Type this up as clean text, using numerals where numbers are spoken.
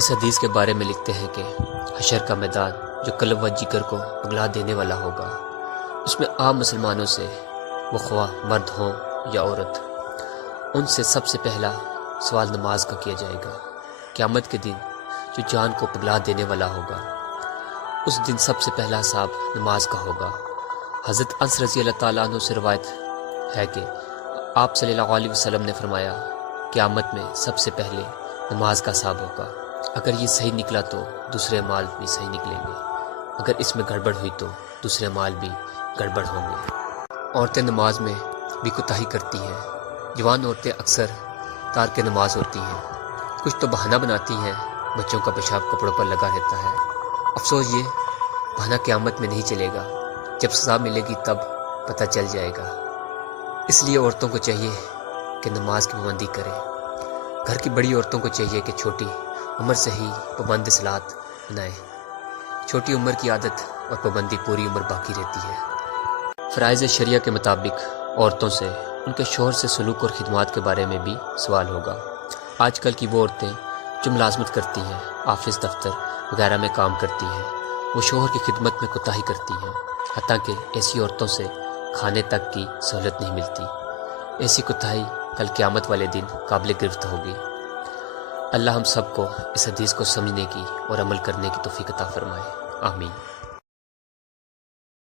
اس حدیث کے بارے میں لکھتے ہیں کہ حشر کا میدان جو قلب و جگر کو پگھلا دینے والا ہوگا، اس میں عام مسلمانوں سے وہ خواہ مرد ہوں یا عورت، ان سے سب سے پہلا سوال نماز کا کیا جائے گا۔ قیامت کے دن جو جان کو پگھلا دینے والا ہوگا، اس دن سب سے پہلا حساب نماز کا ہوگا۔ حضرت انس رضی اللہ تعالیٰ عنہ سے روایت ہے کہ آپ صلی اللہ علیہ وسلم نے فرمایا، قیامت میں سب سے پہلے نماز کا حساب ہوگا۔ اگر یہ صحیح نکلا تو دوسرے اعمال بھی صحیح نکلیں گے، اگر اس میں گڑبڑ ہوئی تو دوسرے اعمال بھی گڑبڑ ہوں گے۔ عورتیں نماز میں بھی کوتاہی کرتی ہیں۔ جوان عورتیں اکثر تارک نماز ہوتی ہیں، کچھ تو بہانہ بناتی ہیں، بچوں کا پیشاب کپڑوں پر لگا رہتا ہے۔ افسوس یہ بہانہ قیامت میں نہیں چلے گا، جب سزا ملے گی تب پتہ چل جائے گا۔ اس لیے عورتوں کو چاہیے کہ نماز کی پابندی کریں۔ گھر کی بڑی عورتوں کو چاہیے کہ چھوٹی عمر سے ہی پابند صلات بنائیں۔ چھوٹی عمر کی عادت اور پابندی پوری عمر باقی رہتی ہے۔ فرائض شریعہ کے مطابق عورتوں سے ان کے شوہر سے سلوک اور خدمات کے بارے میں بھی سوال ہوگا۔ آج کل کی وہ عورتیں جو ملازمت کرتی ہیں، آفس دفتر وغیرہ میں کام کرتی ہیں، وہ شوہر کی خدمت میں کوتاہی کرتی ہیں، حتیٰ کہ ایسی عورتوں سے کھانے تک کی سہولت نہیں ملتی۔ ایسی کوتاہی کل قیامت والے دن قابل گرفت ہوگی۔ اللہ ہم سب کو اس حدیث کو سمجھنے کی اور عمل کرنے کی توفیق عطا فرمائے، آمین۔